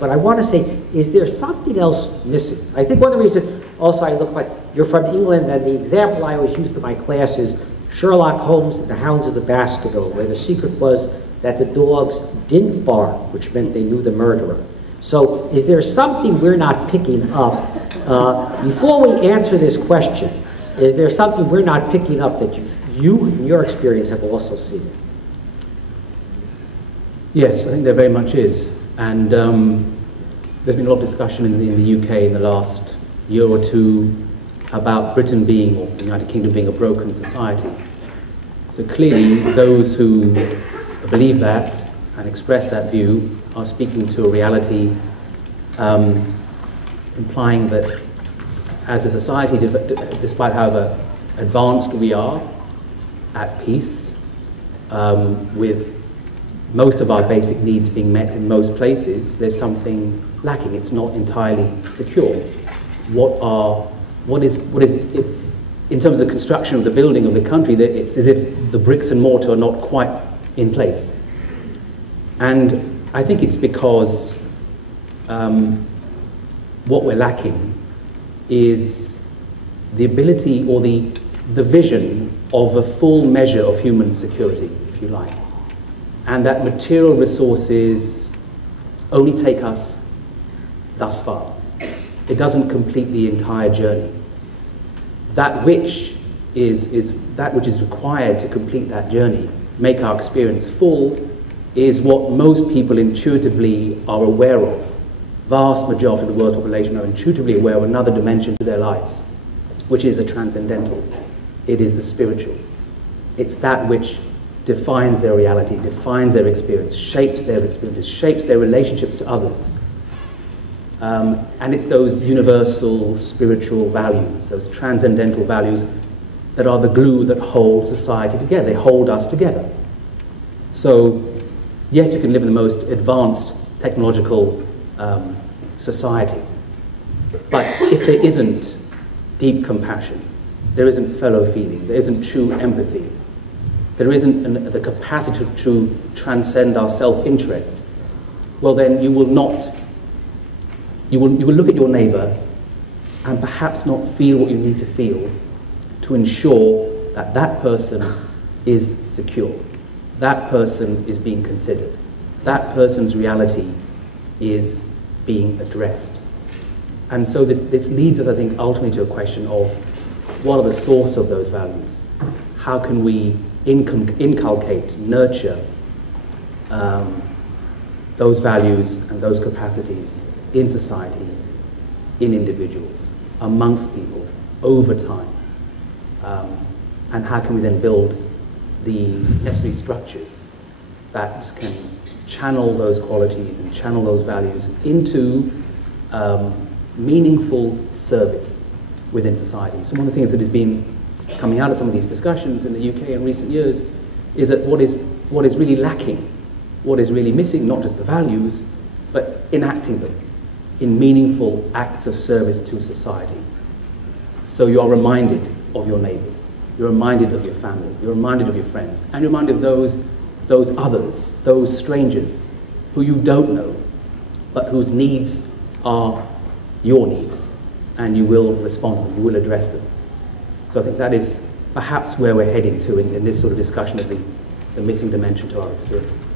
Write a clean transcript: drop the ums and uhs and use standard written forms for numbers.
But I want to say, is there something else missing? I think one of the reasons also I look like you're from England, and the example I always use to my class is Sherlock Holmes and the Hounds of the Baskerville, where the secret was that the dogs didn't bark, which meant they knew the murderer. So is there something we're not picking up? Before we answer this question, is there something we're not picking up that you in your experience, have also seen? Yes, I think there very much is. And there's been a lot of discussion in the UK in the last year or two about Britain being, or the United Kingdom being, a broken society. So clearly those who believe that and express that view are speaking to a reality implying that as a society, despite however advanced we are, at peace, with most of our basic needs being met in most places, there's something lacking. It's not entirely secure. What is it, in terms of the construction of the building of the country, that it's as if the bricks and mortar are not quite in place. And I think it's because what we're lacking is the ability or the vision of a full measure of human security, if you like. And that material resources only take us thus far. It doesn't complete the entire journey. That which is required to complete that journey, make our experience full, is what most people intuitively are aware of. Vast majority of the world's population are intuitively aware of another dimension to their lives, which is a transcendental. It is the spiritual. It's that which defines their reality, defines their experience, shapes their experiences, shapes their relationships to others. And it's those universal spiritual values, those transcendental values, that are the glue that hold society together. They hold us together. So, yes, you can live in the most advanced technological society, but if there isn't deep compassion, there isn't fellow feeling, there isn't true empathy, there isn't the capacity to transcend our self-interest, well then you will look at your neighbour and perhaps not feel what you need to feel to ensure that that person is secure, that person is being considered, that person's reality is being addressed. And so this leads us, I think, ultimately to a question of what are the source of those values? How can we inculcate, nurture those values and those capacities in society, in individuals, amongst people, over time? And how can we then build the necessary structures that can channel those qualities and channel those values into meaningful service within society? So one of the things that has been coming out of some of these discussions in the UK in recent years is that what is really lacking, what is really missing, not just the values, but enacting them in meaningful acts of service to society. So you are reminded of your neighbours, you're reminded of your family, you're reminded of your friends, and you're reminded of those others, those strangers who you don't know, but whose needs are your needs, and you will respond to them, you will address them. So I think that is perhaps where we're heading to in this sort of discussion of the missing dimension to our experience.